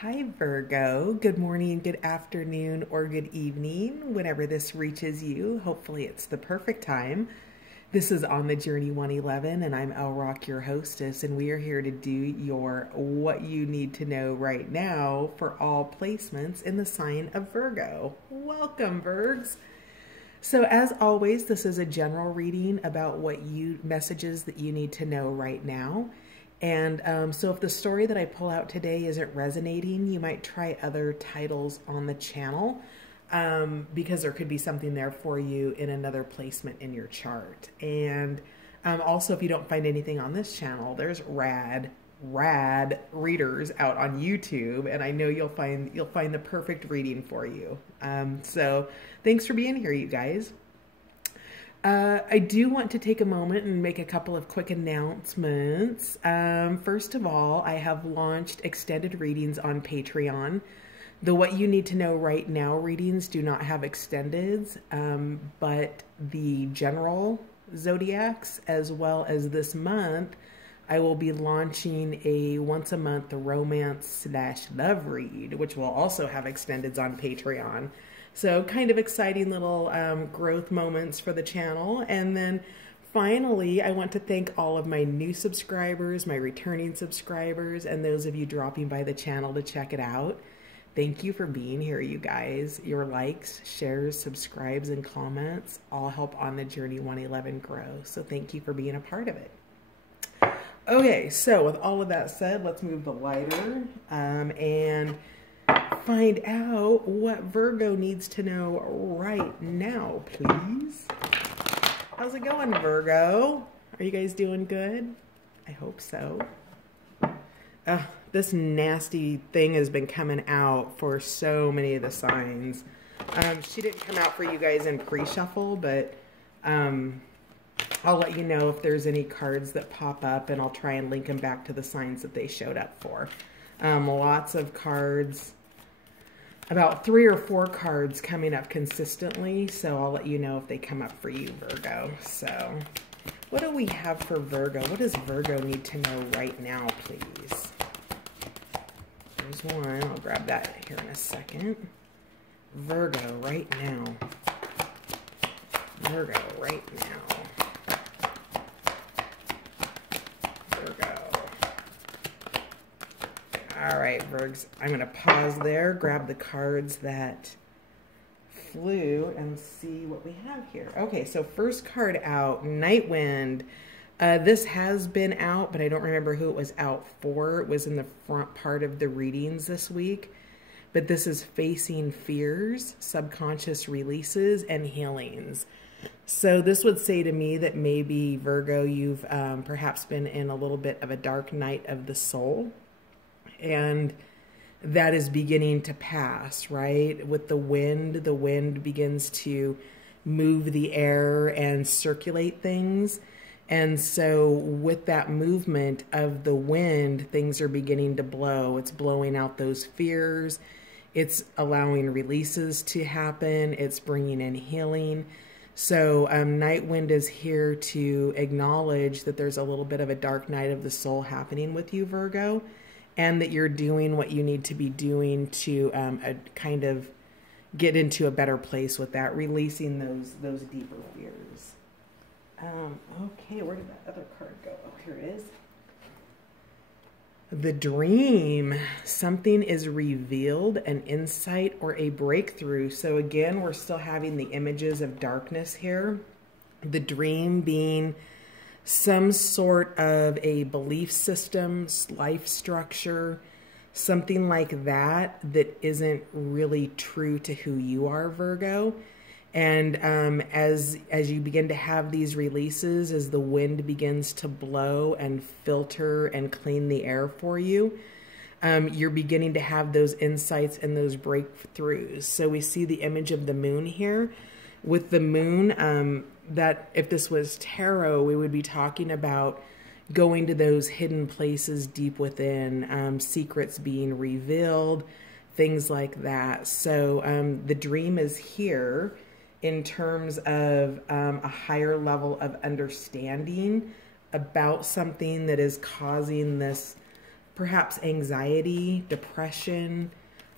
Hi Virgo, good morning, good afternoon, or good evening, whenever this reaches you. Hopefully it's the perfect time. This is On the Journey 111 and I'm El Rock, your hostess, and we are here to do your what you need to know right now for all placements in the sign of Virgo. Welcome, Virgs. So as always, this is a general reading about messages that you need to know right now. And so if the story that I pull out today isn't resonating, you might try other titles on the channel because there could be something there for you in another placement in your chart. And also, if you don't find anything on this channel, there's rad readers out on YouTube, and I know you'll find the perfect reading for you. So thanks for being here, you guys. I do want to take a moment and make a couple of quick announcements. First of all, I have launched extended readings on Patreon. The What You Need to Know Right Now readings do not have extendeds, but the general zodiacs, as well as this month, I will be launching a once-a-month romance/love read, which will also have extendeds on Patreon. So kind of exciting little growth moments for the channel. And then finally, I want to thank all of my new subscribers, my returning subscribers, and those of you dropping by the channel to check it out. Thank you for being here, you guys. Your likes, shares, subscribes, and comments all help On the Journey 111 grow. So thank you for being a part of it. Okay, so with all of that said, let's move the lighter and find out what Virgo needs to know right now, please. How's it going, Virgo? Are you guys doing good? I hope so. This nasty thing has been coming out for so many of the signs. She didn't come out for you guys in pre-shuffle, but I'll let you know if there's any cards that pop up, and I'll try and link them back to the signs that they showed up for. Lots of cards. About 3 or 4 cards coming up consistently, so I'll let you know if they come up for you, Virgo. So, what do we have for Virgo? What does Virgo need to know right now, please? There's one. I'll grab that here in a second. Virgo right now. Virgo right now. Virgo. All right, Virgs, I'm going to pause there, grab the cards that flew, and see what we have here. Okay, so first card out, Night Wind. This has been out, but I don't remember who it was out for. It was in the front part of the readings this week. But this is Facing Fears, Subconscious Releases, and Healings. So this would say to me that maybe, Virgo, you've perhaps been in a little bit of a dark night of the soul. And that is beginning to pass, right? With the wind begins to move the air and circulate things. And so with that movement of the wind, things are beginning to blow. It's blowing out those fears. It's allowing releases to happen. It's bringing in healing. So Night Wind is here to acknowledge that there's a little bit of a dark night of the soul happening with you, Virgo, and that you're doing what you need to be doing to kind of get into a better place with that, releasing those deeper fears. Okay, where did that other card go? Oh, here it is. The Dream. Something is revealed, an insight or a breakthrough. So again, we're still having the images of darkness here. The dream being some sort of a belief system, life structure, something like that that isn't really true to who you are, Virgo. And as you begin to have these releases, as the wind begins to blow and filter and clean the air for you, you're beginning to have those insights and those breakthroughs. So we see the image of the moon here. With the moon, that if this was tarot, we would be talking about going to those hidden places deep within, secrets being revealed, things like that. So the dream is here in terms of a higher level of understanding about something that is causing this perhaps anxiety, depression.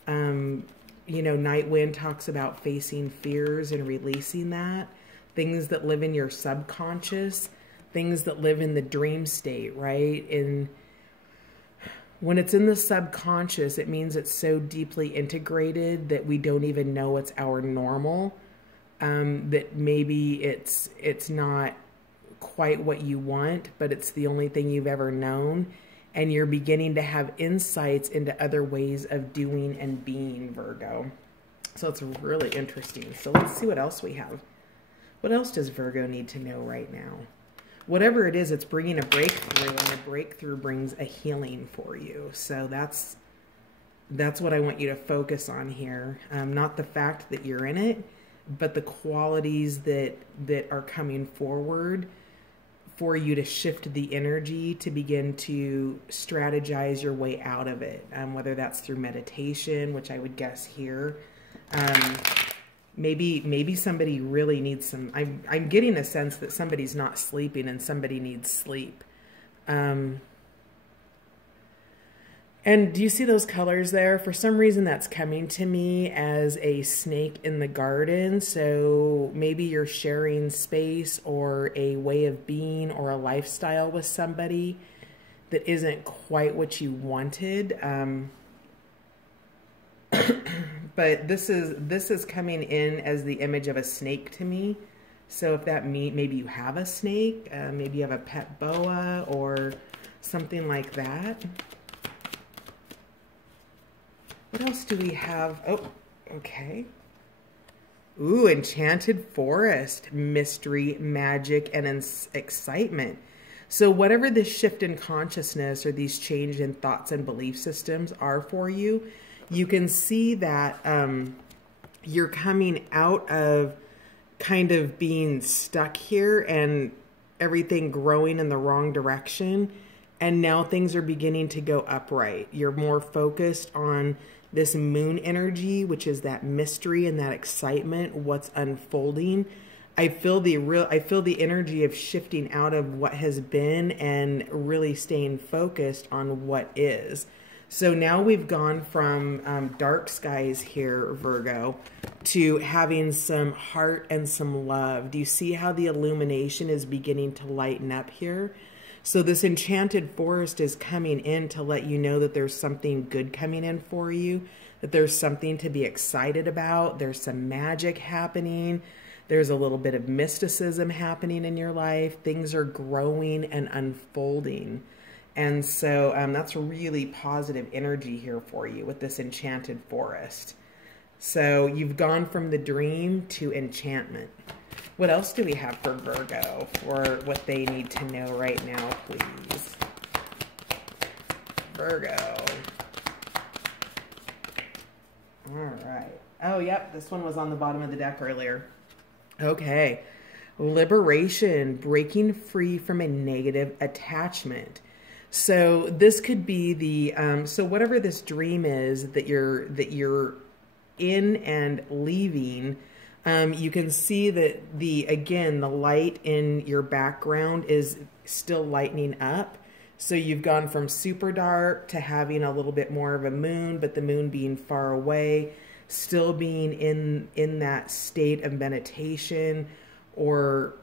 You know, Night Wind talks about facing fears and releasing that. Things that live in your subconscious, things that live in the dream state, right? And when it's in the subconscious, it means it's so deeply integrated that we don't even know it's our normal. That maybe it's not quite what you want, but it's the only thing you've ever known. And you're beginning to have insights into other ways of doing and being, Virgo. So it's really interesting. So let's see what else we have. What else does Virgo need to know right now? Whatever it is, it's bringing a breakthrough, and a breakthrough brings a healing for you. So that's what I want you to focus on here. Not the fact that you're in it, but the qualities that are coming forward for you to shift the energy to begin to strategize your way out of it. Whether that's through meditation, which I would guess here. Maybe somebody really needs some, I'm getting a sense that somebody's not sleeping and somebody needs sleep. And do you see those colors there? For some reason that's coming to me as a snake in the garden. So maybe you're sharing space or a way of being or a lifestyle with somebody that isn't quite what you wanted. But this is coming in as the image of a snake to me. So if that means maybe you have a snake, maybe you have a pet boa or something like that. What else do we have? Oh, okay. Ooh, enchanted forest, mystery, magic, and excitement. So whatever this shift in consciousness or these change in thoughts and belief systems are for you, you can see that you're coming out of kind of being stuck here and everything growing in the wrong direction. And now things are beginning to go upright. You're more focused on this moon energy, which is that mystery and that excitement, what's unfolding. I feel the energy of shifting out of what has been and really staying focused on what is. So now we've gone from dark skies here, Virgo, to having some heart and some love. Do you see how the illumination is beginning to lighten up here? So this enchanted forest is coming in to let you know that there's something good coming in for you, that there's something to be excited about. There's some magic happening. There's a little bit of mysticism happening in your life. Things are growing and unfolding. And so that's really positive energy here for you with this enchanted forest. So you've gone from the dream to enchantment. What else do we have for Virgo for what they need to know right now, please? Virgo. All right. Oh, yep. This one was on the bottom of the deck earlier. Okay. Liberation, breaking free from a negative attachment. So this could be the, so whatever this dream is that you're in and leaving, you can see that again, the light in your background is still lightening up. So you've gone from super dark to having a little bit more of a moon, but the moon being far away, still being in that state of meditation or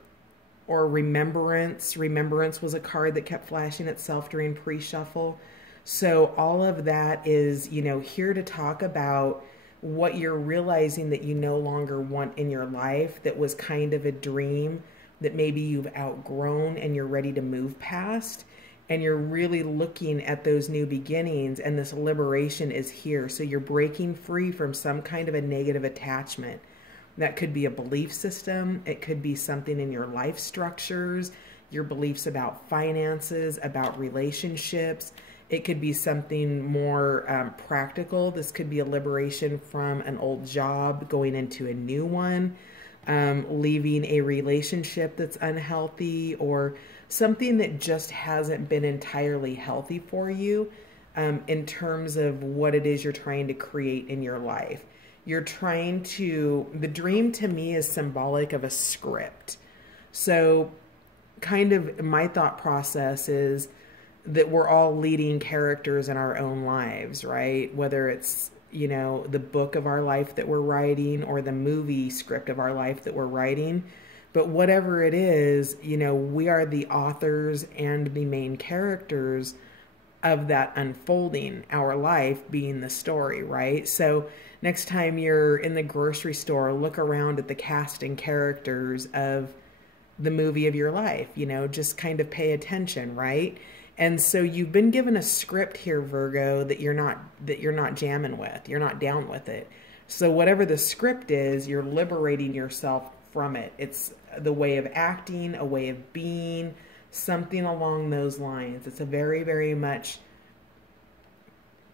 remembrance. Remembrance was a card that kept flashing itself during pre-shuffle. So all of that is, you know, here to talk about what you're realizing that you no longer want in your life, that was kind of a dream that maybe you've outgrown and you're ready to move past, and you're really looking at those new beginnings, and this liberation is here. So you're breaking free from some kind of a negative attachment. That could be a belief system. It could be something in your life structures, your beliefs about finances, about relationships. It could be something more practical. This could be a liberation from an old job, going into a new one, leaving a relationship that's unhealthy, or something that just hasn't been entirely healthy for you in terms of what it is you're trying to create in your life. You're trying to, the dream to me is symbolic of a script. So kind of my thought process is, that we're all leading characters in our own lives, right? Whether it's, you know, the book of our life that we're writing or the movie script of our life that we're writing. But whatever it is, you know, we are the authors and the main characters of that unfolding, our life being the story, right? So next time you're in the grocery store, look around at the cast and characters of the movie of your life, you know, just kind of pay attention, right? And so you've been given a script here, Virgo, that you're not jamming with, you're not down with it. So whatever the script is, you're liberating yourself from it. It's the way of acting, a way of being, something along those lines. It's a very, very much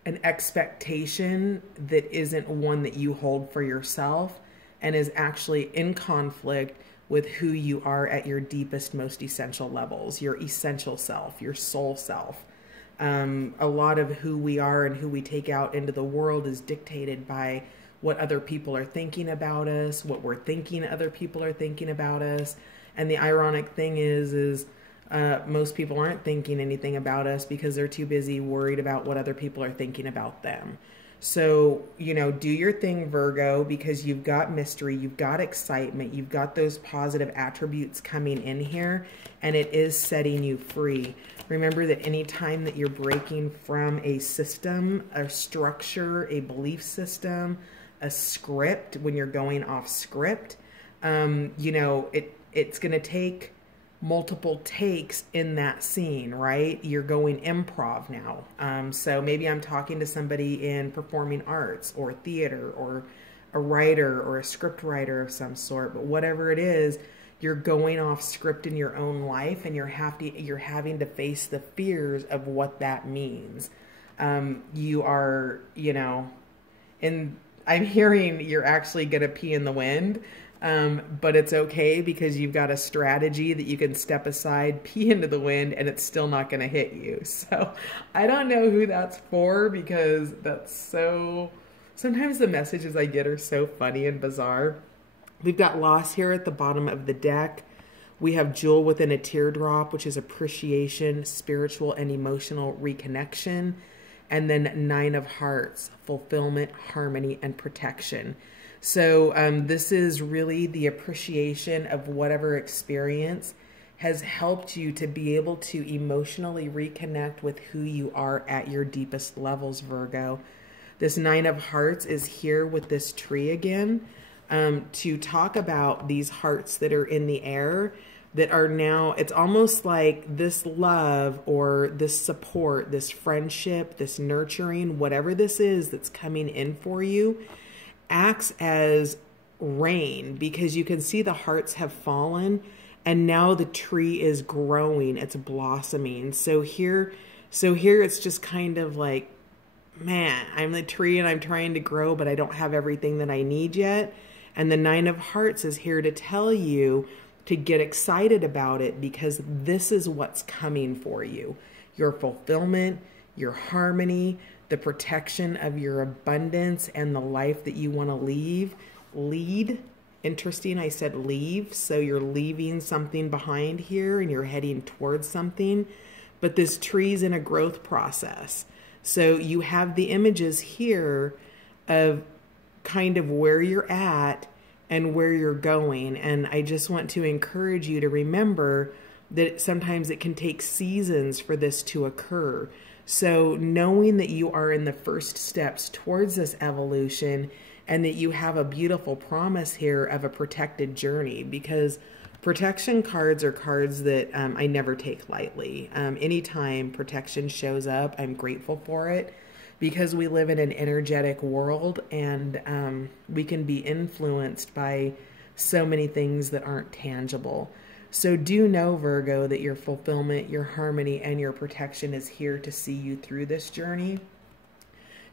an expectation that isn't one that you hold for yourself and is actually in conflict with who you are at your deepest, most essential levels, your essential self, your soul self. A lot of who we are and who we take out into the world is dictated by what other people are thinking about us, what we're thinking other people are thinking about us. And the ironic thing is most people aren't thinking anything about us because they're too busy worried about what other people are thinking about them. So, you know, do your thing, Virgo, because you've got mystery, you've got excitement, you've got those positive attributes coming in here, and it is setting you free. Remember that any time that you're breaking from a system, a structure, a belief system, a script, when you're going off script, you know, it's going to take multiple takes in that scene, right? You're going improv now. So maybe I'm talking to somebody in performing arts or theater or a writer or a script writer of some sort, but whatever it is, you're going off script in your own life, and you're having to face the fears of what that means. You are, you know, I'm hearing you're actually going to pee in the wind. But it's okay because you've got a strategy that you can step aside, pee into the wind, and it's still not going to hit you. So I don't know who that's for, because that's so, sometimes the messages I get are so funny and bizarre. We've got loss here at the bottom of the deck. We have jewel within a teardrop, which is appreciation, spiritual and emotional reconnection. And then 9 of hearts, fulfillment, harmony, and protection. So this is really the appreciation of whatever experience has helped you to be able to emotionally reconnect with who you are at your deepest levels, Virgo. This 9 of hearts is here with this tree again to talk about these hearts that are in the air that are now, it's almost like this love or this support, this friendship, this nurturing, whatever this is that's coming in for you, acts as rain, because you can see the hearts have fallen and now the tree is growing, it's blossoming. So here it's just kind of like, man, I'm the tree and I'm trying to grow, but I don't have everything that I need yet. And the 9 of hearts is here to tell you to get excited about it, because this is what's coming for you. Your fulfillment, your harmony, the protection of your abundance, and the life that you want to lead. Interesting, I said leave. So you're leaving something behind here and you're heading towards something. But this tree's in a growth process. So you have the images here of kind of where you're at and where you're going. And I just want to encourage you to remember that sometimes it can take seasons for this to occur. So knowing that you are in the first steps towards this evolution, and that you have a beautiful promise here of a protected journey, because protection cards are cards that I never take lightly. Anytime protection shows up, I'm grateful for it, because we live in an energetic world, and we can be influenced by so many things that aren't tangible. So do know, Virgo, that your fulfillment, your harmony, and your protection is here to see you through this journey.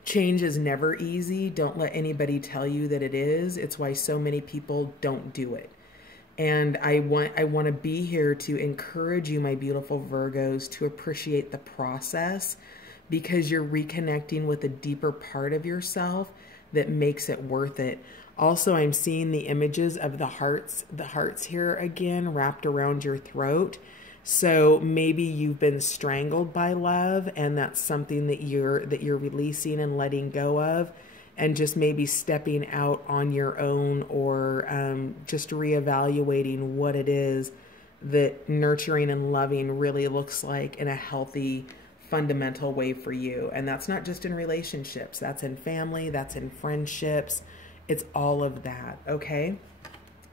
Change is never easy. Don't let anybody tell you that it is. It's why so many people don't do it. And I want to be here to encourage you, my beautiful Virgos, to appreciate the process, because you're reconnecting with a deeper part of yourself that makes it worth it. Also, I'm seeing the images of the hearts here again wrapped around your throat. So maybe you've been strangled by love, and that's something that you're releasing and letting go of, and just maybe stepping out on your own, or just reevaluating what it is that nurturing and loving really looks like in a healthy, fundamental way for you. And that's not just in relationships, that's in family, that's in friendships, it's all of that, okay?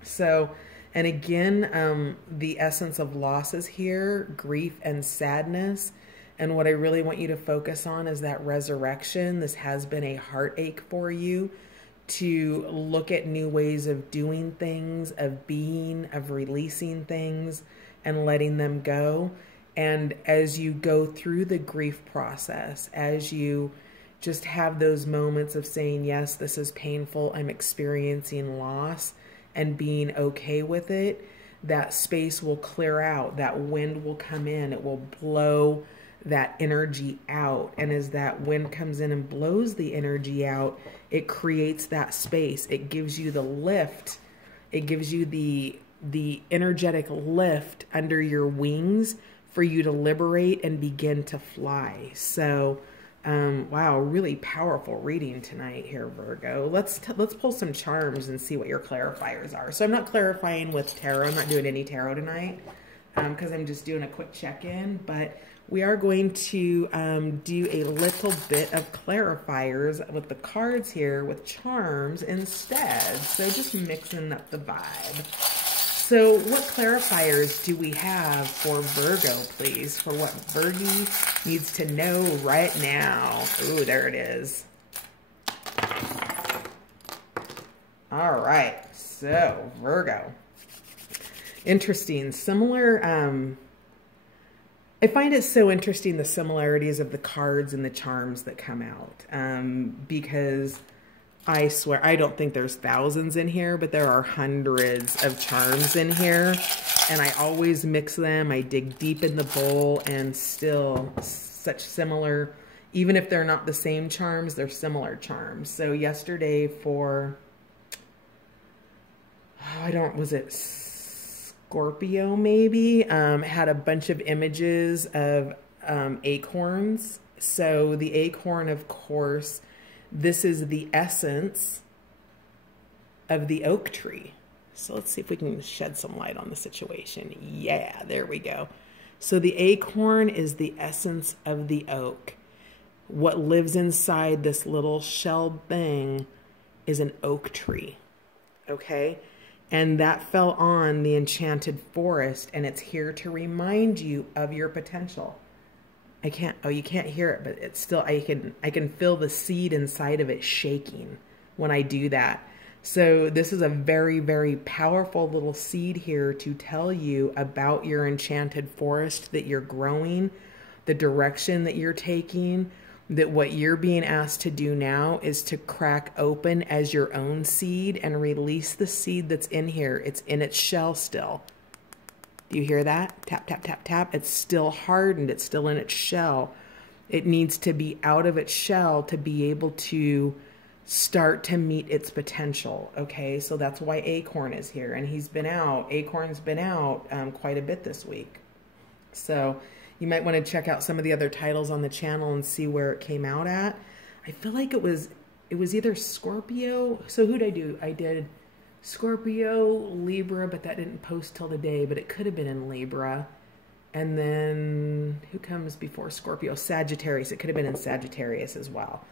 So, and again, the essence of losses here, grief and sadness. And what I really want you to focus on is that resurrection. This has been a heartache for you, to look at new ways of doing things, of being, of releasing things and letting them go. And as you go through the grief process, as you just have those moments of saying, yes, this is painful, I'm experiencing loss, and being okay with it, that space will clear out, that wind will come in, it will blow that energy out. And as that wind comes in and blows the energy out, it creates that space. It gives you the lift. It gives you the energetic lift under your wings for you to liberate and begin to fly. So, wow, really powerful reading tonight here, Virgo. Let's pull some charms and see what your clarifiers are. So I'm not clarifying with tarot. I'm not doing any tarot tonight because I'm just doing a quick check-in, but we are going to do a little bit of clarifiers with the cards here with charms instead. So just mixing up the vibe. So what clarifiers do we have for Virgo, please? For what Virgie needs to know right now. Ooh, there it is. All right, so Virgo. Interesting, similar, I find it so interesting, the similarities of the cards and the charms that come out, because I swear, I don't think there's thousands in here, but there are hundreds of charms in here, and I always mix them. I dig deep in the bowl, and still such similar, even if they're not the same charms, they're similar charms. So yesterday for, was it Scorpio maybe, had a bunch of images of acorns. So the acorn, of course, this is the essence of the oak tree. So let's see if we can shed some light on the situation. Yeah, there we go. So the acorn is the essence of the oak. What lives inside this little shelled thing is an oak tree, okay? And that fell on the enchanted forest, and it's here to remind you of your potential. You can't hear it, but it's still, I can feel the seed inside of it shaking when I do that. So this is a very, very powerful little seed here to tell you about your enchanted forest that you're growing, the direction that you're taking, that what you're being asked to do now is to crack open as your own seed and release the seed that's in here. It's in its shell still. Do you hear that? Tap, tap, tap, tap. It's still hardened. It's still in its shell. It needs to be out of its shell to be able to start to meet its potential. Okay, so that's why Acorn is here. And he's been out. Acorn's been out quite a bit this week. So you might want to check out some of the other titles on the channel and see where it came out at. I feel like it was either Scorpio. So who'd I do? I did Scorpio, Libra, but that didn't post till today, but it could have been in Libra. And then who comes before Scorpio? Sagittarius. It could have been in Sagittarius as well.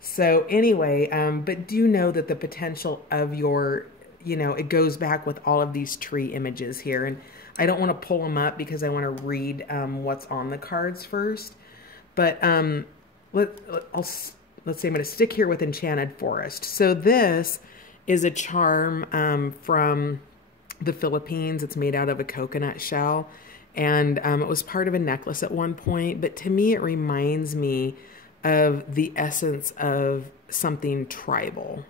So anyway, but do know that the potential of your, it goes back with all of these tree images here. And I don't want to pull them up because I want to read what's on the cards first. But let's say I'm going to stick here with Enchanted Forest. So this is a charm from the Philippines. It's made out of a coconut shell. And it was part of a necklace at one point. But to me, it reminds me of the essence of something tribal.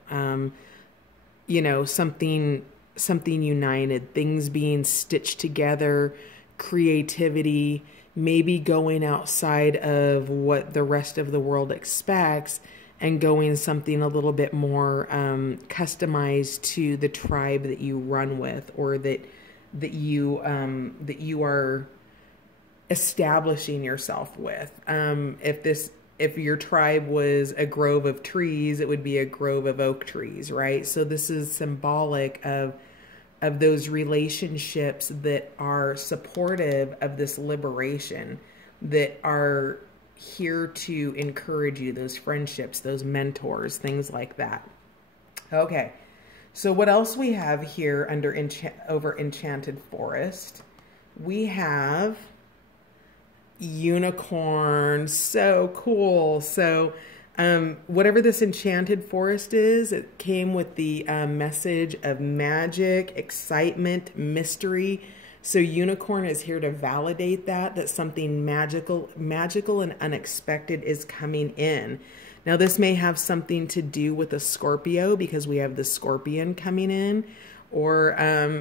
Something united, things being stitched together, creativity, maybe going outside of what the rest of the world expects and going something a little bit more customized to the tribe that you run with, or that you are establishing yourself with. If your tribe was a grove of trees, it would be a grove of oak trees, right? So this is symbolic of those relationships that are supportive of this liberation, that are here to encourage you, those friendships, those mentors, things like that. Okay, so what else we have here under over Enchanted Forest? We have unicorn. So cool. So whatever this Enchanted Forest is, it came with the message of magic, excitement, mystery. So unicorn is here to validate that something magical and unexpected is coming in. Now this may have something to do with a Scorpio, because we have the Scorpion coming in, or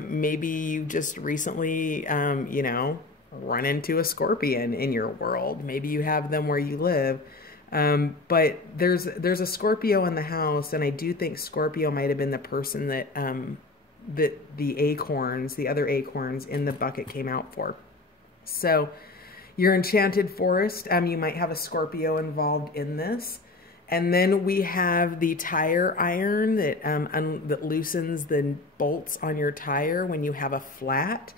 maybe you just recently, run into a Scorpion in your world. Maybe you have them where you live. But there's a Scorpio in the house, and I do think Scorpio might have been the person that the other acorns in the bucket came out for. So your Enchanted Forest, you might have a Scorpio involved in this. And then we have the tire iron that loosens the bolts on your tire when you have a flat.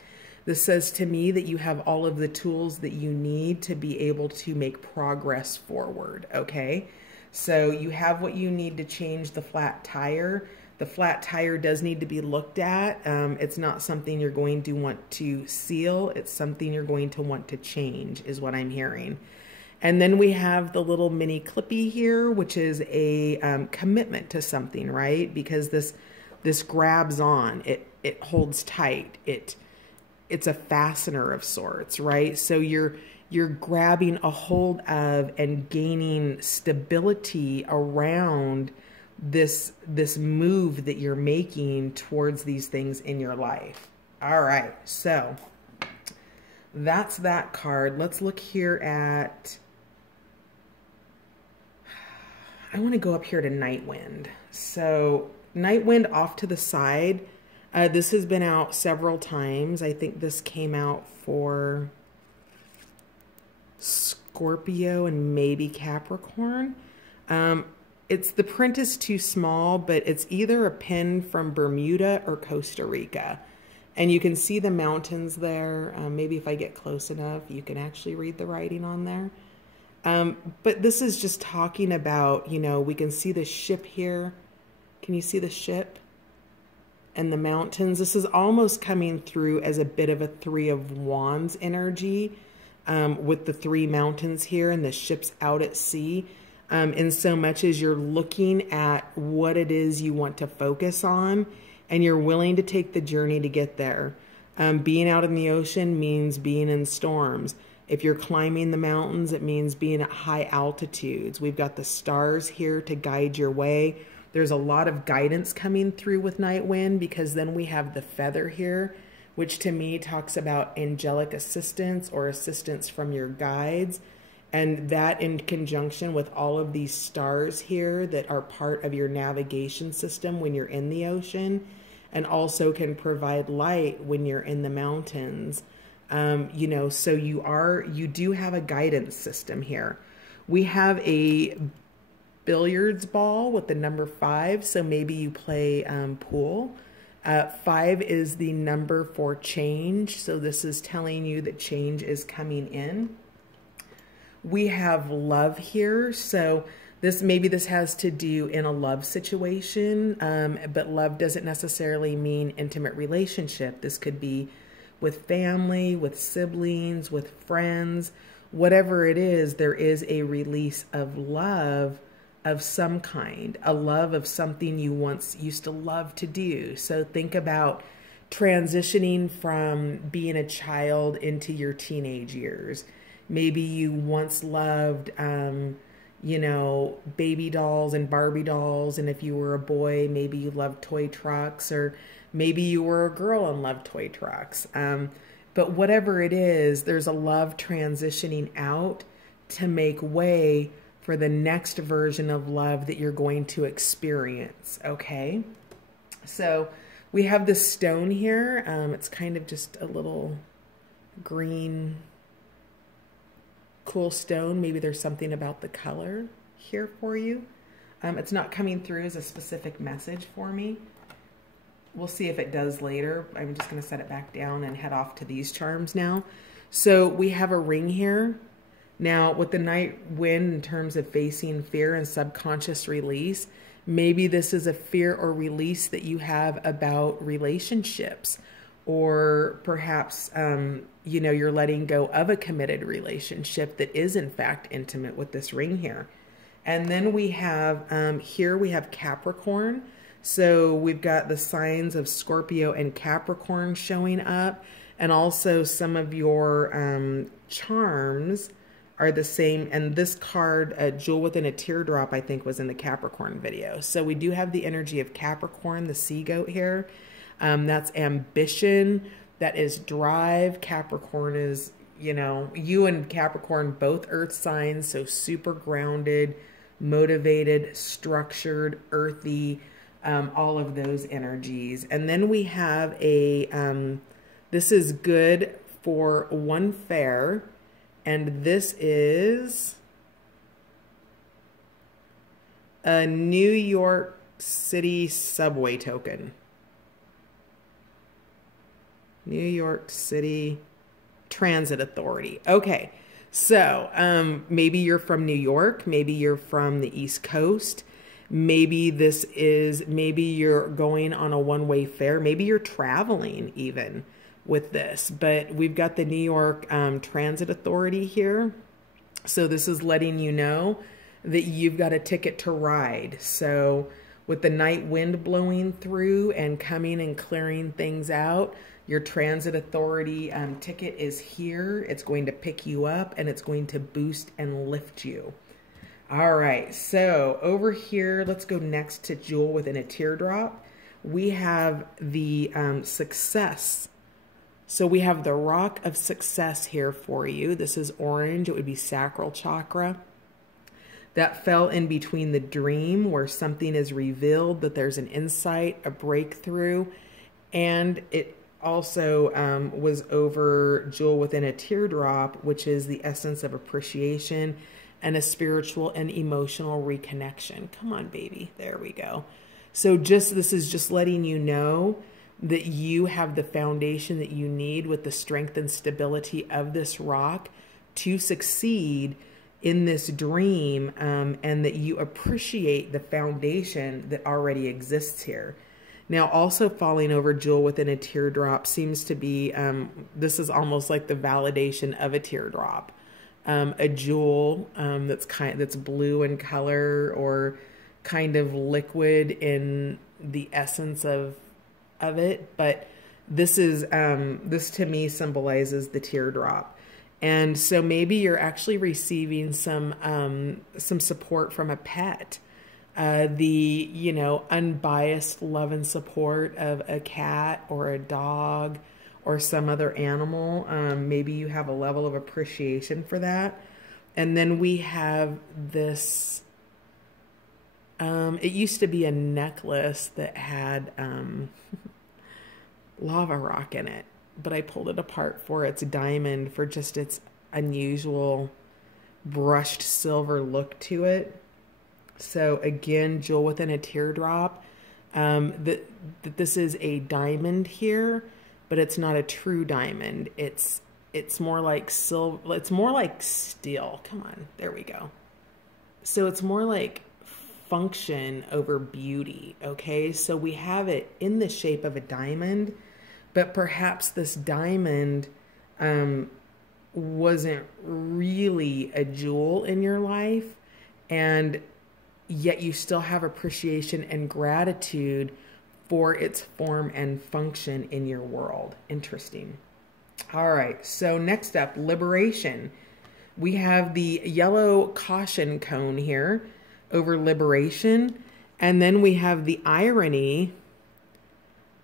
This says to me that you have all of the tools that you need to be able to make progress forward, okay? So you have what you need to change the flat tire. The flat tire does need to be looked at. It's not something you're going to want to seal. It's something you're going to want to change, is what I'm hearing. And then we have the little mini clippy here, which is a commitment to something, right? Because this grabs on, it holds tight, it's a fastener of sorts, right? So you're grabbing a hold of and gaining stability around this move that you're making towards these things in your life. All right, so that's that card. Let's look here at, I want to go up here to Night Wind. So Night Wind off to the side. This has been out several times. I think this came out for Scorpio and maybe Capricorn. The print is too small, but it's either a pin from Bermuda or Costa Rica. And you can see the mountains there. Maybe if I get close enough, you can actually read the writing on there. But this is just talking about, we can see the ship here. Can you see the ship? And the mountains. This is almost coming through as a bit of a Three of Wands energy, with the three mountains here and the ships out at sea. In so much as you're looking at what it is you want to focus on, and you're willing to take the journey to get there. Being out in the ocean means being in storms. If you're climbing the mountains, it means being at high altitudes. We've got the stars here to guide your way. There's a lot of guidance coming through with Night Wind, because then we have the feather here, which to me talks about angelic assistance or assistance from your guides. And that in conjunction with all of these stars here that are part of your navigation system when you're in the ocean, and also can provide light when you're in the mountains. So you do have a guidance system here. We have a billiards ball with the number 5, so maybe you play pool. 5 is the number for change, so this is telling you that change is coming in. We have love here, so maybe this has to do in a love situation, but love doesn't necessarily mean intimate relationship. This could be with family, with siblings, with friends, whatever it is. There is a release of love of some kind, a love of something you once used to love to do. So think about transitioning from being a child into your teenage years. Maybe you once loved, baby dolls and Barbie dolls. And if you were a boy, maybe you loved toy trucks, or maybe you were a girl and loved toy trucks. But whatever it is, there's a love transitioning out to make way for the next version of love that you're going to experience, okay? So we have this stone here. It's kind of just a little green cool stone. Maybe there's something about the color here for you. It's not coming through as a specific message for me. We'll see if it does later. I'm just going to set it back down and head off to these charms now. So we have a ring here. Now with the night wind, in terms of facing fear and subconscious release, maybe this is a fear or release that you have about relationships, or perhaps, you know, you're letting go of a committed relationship that is in fact intimate with this ring here. And then we have, here we have Capricorn. So we've got the signs of Scorpio and Capricorn showing up. And also some of your charms are the same. And this card, Jewel Within a Teardrop, I think was in the Capricorn video. So we do have the energy of Capricorn, the sea goat here. That's ambition. That is drive. Capricorn is, you know, you and Capricorn, both earth signs. So super grounded, motivated, structured, earthy, all of those energies. And then we have a, this is good for one fair, and this is a New York City subway token. New York City Transit Authority. Okay. So maybe you're from New York, maybe you're from the East Coast, maybe this is, maybe you're going on a one-way fare, maybe you're traveling even with this, but we've got the New York Transit Authority here. So this is letting you know that you've got a ticket to ride. So with the night wind blowing through and coming and clearing things out, your transit authority ticket is here. It's going to pick you up and it's going to boost and lift you. All right, so over here, let's go next to Jewel Within a Teardrop. We have the success. So we have the rock of success here for you. This is orange. It would be sacral chakra. That fell in between the dream where something is revealed, that there's an insight, a breakthrough, and it also was over Jewel Within a Teardrop, which is the essence of appreciation and a spiritual and emotional reconnection. Come on, baby. There we go. So this is just letting you know that you have the foundation that you need with the strength and stability of this rock to succeed in this dream, and that you appreciate the foundation that already exists here. Now, also falling over Jewel Within a Teardrop seems to be, this is almost like the validation of a teardrop. A jewel that's blue in color or kind of liquid in the essence of it. But this is, this to me symbolizes the teardrop. And so maybe you're actually receiving some support from a pet. The, you know, unbiased love and support of a cat or a dog or some other animal. Maybe you have a level of appreciation for that. And then we have this, it used to be a necklace that had lava rock in it, but I pulled it apart for its diamond, for just its unusual brushed silver look to it. So again, Jewel Within a Teardrop, that this is a diamond here, but it's not a true diamond. It's more like silver. It's more like steel. Come on, there we go. So it's more like function over beauty. Okay, so we have it in the shape of a diamond, but perhaps this diamond wasn't really a jewel in your life, and yet you still have appreciation and gratitude for its form and function in your world. Interesting. All right, so next up, liberation. We have the yellow caution cone here over liberation, and then we have the irony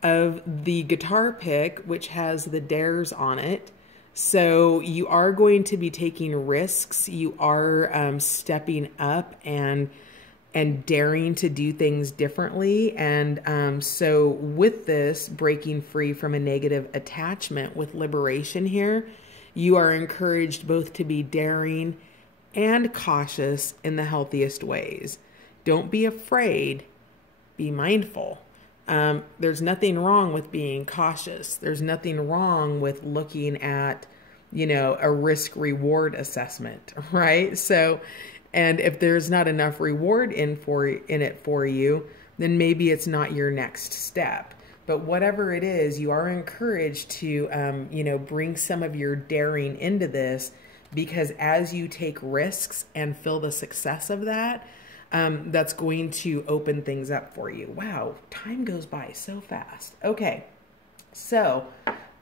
of the guitar pick, which has the dares on it. So you are going to be taking risks. You are stepping up and daring to do things differently. And so with this, breaking free from a negative attachment with liberation here, You are encouraged both to be daring and cautious in the healthiest ways. Don't be afraid, be mindful. There's nothing wrong with being cautious. There's nothing wrong with looking at, a risk reward assessment, right? So, and if there's not enough reward in it for you, then maybe it's not your next step. But whatever it is, you are encouraged to, bring some of your daring into this, because as you take risks and feel the success of that, that's going to open things up for you. Wow, time goes by so fast. Okay, so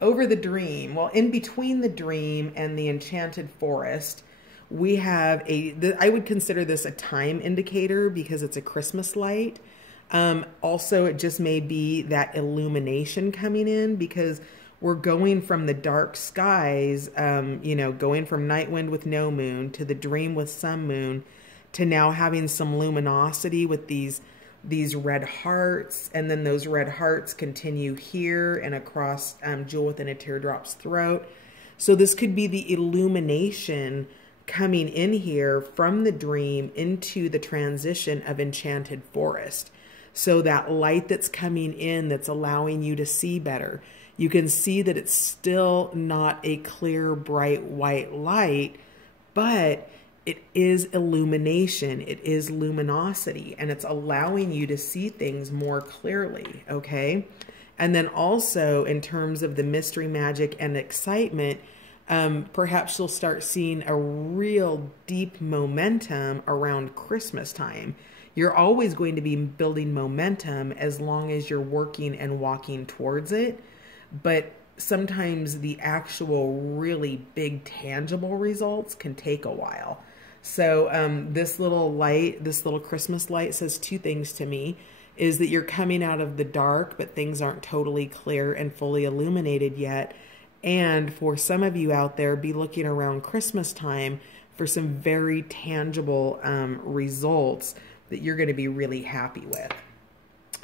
over the dream, well, in between the dream and the enchanted forest, we have I would consider this a time indicator because it's a Christmas light. Also, it just may be that illumination coming in, because we're going from the dark skies, going from night wind with no moon to the dream with some moon, to now having some luminosity with these red hearts. And then those red hearts continue here and across Jewel Within a Teardrop's throat. So this could be the illumination coming in here from the dream into the transition of Enchanted Forest. So that light that's coming in, that's allowing you to see better. You can see that it's still not a clear, bright, white light, but it is illumination. It is luminosity, and it's allowing you to see things more clearly, okay? And then also in terms of the mystery, magic, and excitement, perhaps you'll start seeing a real deep momentum around Christmas time. You're always going to be building momentum as long as you're working and walking towards it. But sometimes the actual really big tangible results can take a while. So this little light, this little Christmas light says two things to me, is that you're coming out of the dark, but things aren't totally clear and fully illuminated yet. And for some of you out there, be looking around Christmas time for some very tangible results that you're going to be really happy with.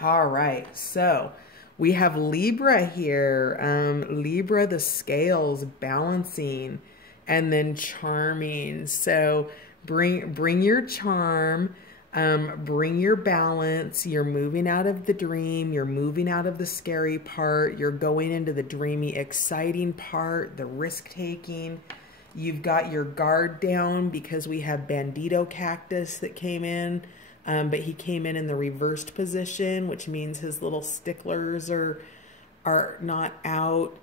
All right, so we have Libra here. Libra, the scales balancing, and then charming. So bring your charm, bring your balance. You're moving out of the dream. You're moving out of the scary part. You're going into the dreamy, exciting part, the risk-taking. You've got your guard down because we have Bandito Cactus that came in. But he came in the reversed position, which means his little sticklers are not out.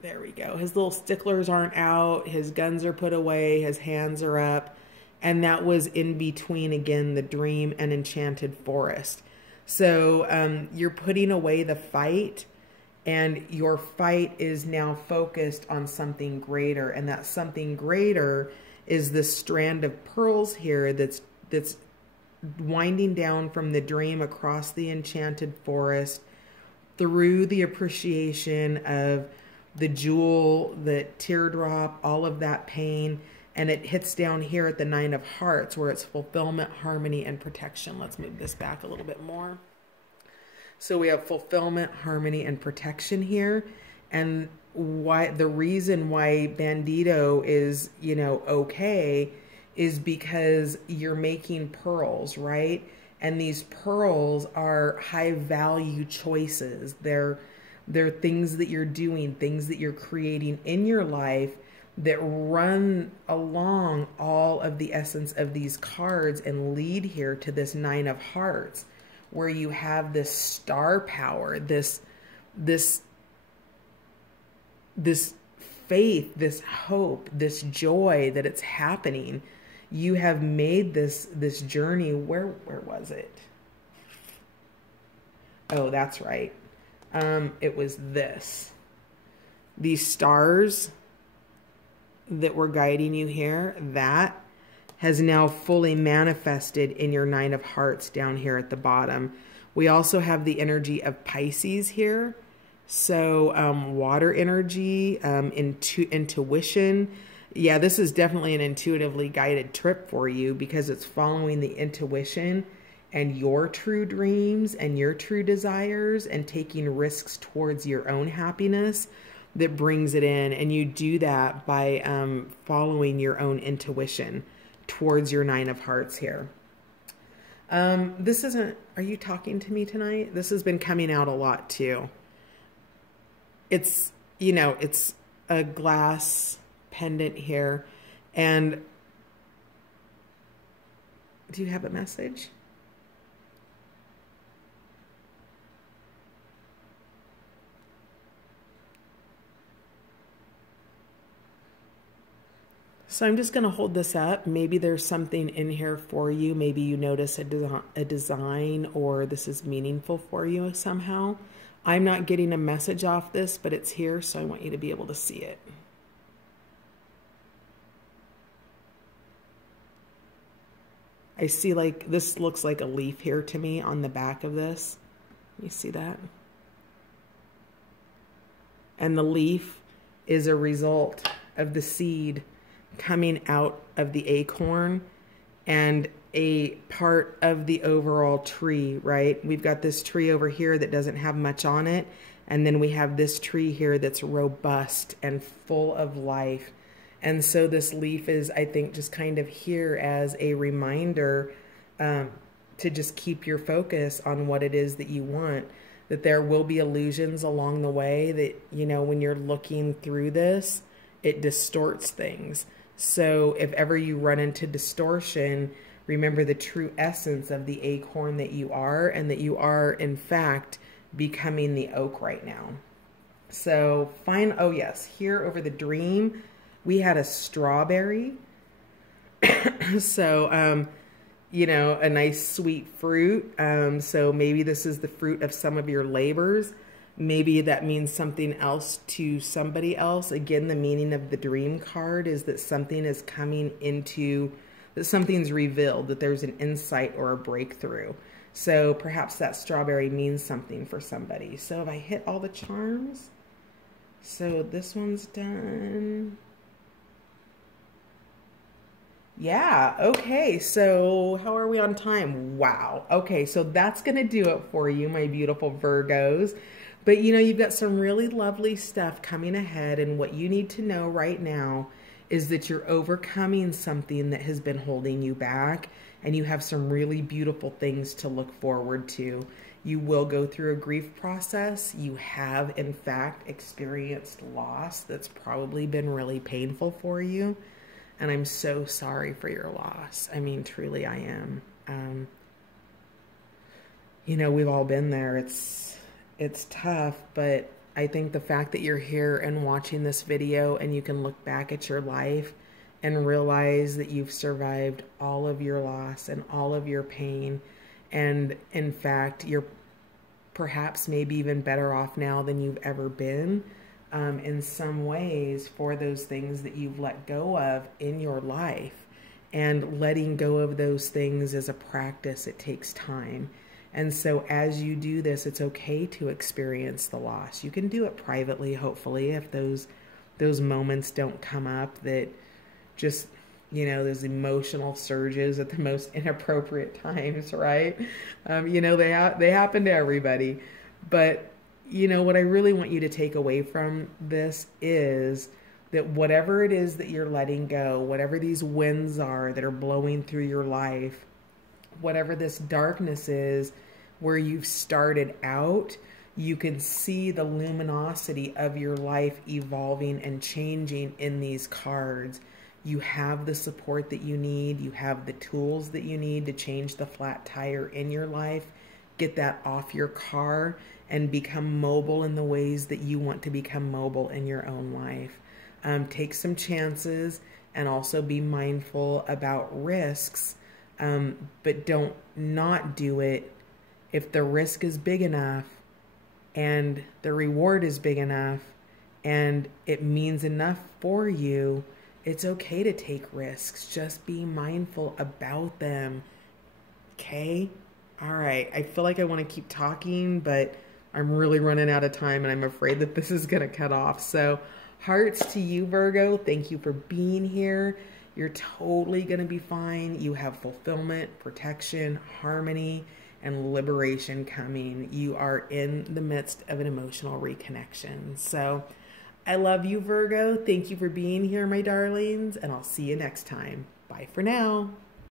There we go. His little sticklers aren't out. His guns are put away. His hands are up. And that was in between, again, the dream and Enchanted Forest. So you're putting away the fight, and your fight is now focused on something greater. And that something greater is this strand of pearls here that's winding down from the dream across the Enchanted Forest through the appreciation of the jewel, the teardrop, all of that pain, and it hits down here at the Nine of Hearts where it's fulfillment, harmony, and protection. Let's move this back a little bit more. So we have fulfillment, harmony, and protection here. And the reason why Bandito is, okay, is because you're making pearls, right? And these pearls are high value choices. They're things that you're doing, things that you're creating in your life that run along all of the essence of these cards and lead here to this Nine of Hearts, where you have this star power, this faith, this hope, this joy that it's happening. You have made this journey. Where was it? Oh, that's right. It was this. These stars that were guiding you here, that has now fully manifested in your Nine of Hearts down here at the bottom. We also have the energy of Pisces here. So water energy, intuition. Yeah, this is definitely an intuitively guided trip for you because it's following the intuition and your true dreams and your true desires and taking risks towards your own happiness. that brings it in. And you do that by following your own intuition towards your Nine of Hearts here. This isn't, are you talking to me tonight? This has been coming out a lot too. It's, you know, it's a glass pendant here. And do you have a message? So I'm just going to hold this up. Maybe there's something in here for you. Maybe you notice a design, or this is meaningful for you somehow. I'm not getting a message off this, but it's here, so I want you to be able to see it. I see, like, this looks like a leaf here to me on the back of this. You see that? And the leaf is a result of the seed coming out of the acorn and a part of the overall tree, right? We've got this tree over here that doesn't have much on it. And then we have this tree here that's robust and full of life. And so this leaf is, I think, just kind of here as a reminder to just keep your focus on what it is that you want. That there will be illusions along the way that, you know, when you're looking through this, it distorts things. So if ever you run into distortion, remember the true essence of the acorn that you are, and that you are, in fact, becoming the oak right now. So fine. Oh, yes. Here over the dream, we had a strawberry. So, you know, a nice sweet fruit. So maybe this is the fruit of some of your labors. Maybe that means something else to somebody else. Again, the meaning of the dream card is that something is coming into, that something's revealed, that there's an insight or a breakthrough. So perhaps that strawberry means something for somebody. So if I hit all the charms, so this one's done. Yeah, okay, so how are we on time? Wow, okay, so that's gonna do it for you, my beautiful Virgos. But you know, you've got some really lovely stuff coming ahead, and what you need to know right now is that you're overcoming something that has been holding you back, and you have some really beautiful things to look forward to. You will go through a grief process. You have, in fact, experienced loss that's probably been really painful for you. And I'm so sorry for your loss. I mean, truly I am. You know, we've all been there. It's tough, but I think the fact that you're here and watching this video and you can look back at your life and realize that you've survived all of your loss and all of your pain. And in fact, you're perhaps maybe even better off now than you've ever been. In some ways, for those things that you've let go of in your life. And letting go of those things is a practice. It takes time. And so as you do this, it's okay to experience the loss. You can do it privately, hopefully, if those moments don't come up that just, you know, those emotional surges at the most inappropriate times, right? You know, they happen to everybody. But you know, what I really want you to take away from this is that whatever it is that you're letting go, whatever these winds are that are blowing through your life, whatever this darkness is where you've started out, you can see the luminosity of your life evolving and changing in these cards. You have the support that you need. You have the tools that you need to change the flat tire in your life. Get that off your car and become mobile in the ways that you want to become mobile in your own life. Take some chances and also be mindful about risks, but don't not do it if the risk is big enough and the reward is big enough and it means enough for you. It's okay to take risks. Just be mindful about them. Okay? All right. I feel like I want to keep talking, but I'm really running out of time and I'm afraid that this is going to cut off. So hearts to you, Virgo. Thank you for being here. You're totally going to be fine. You have fulfillment, protection, harmony, and liberation coming. You are in the midst of an emotional reconnection. So I love you, Virgo. Thank you for being here, my darlings, and I'll see you next time. Bye for now.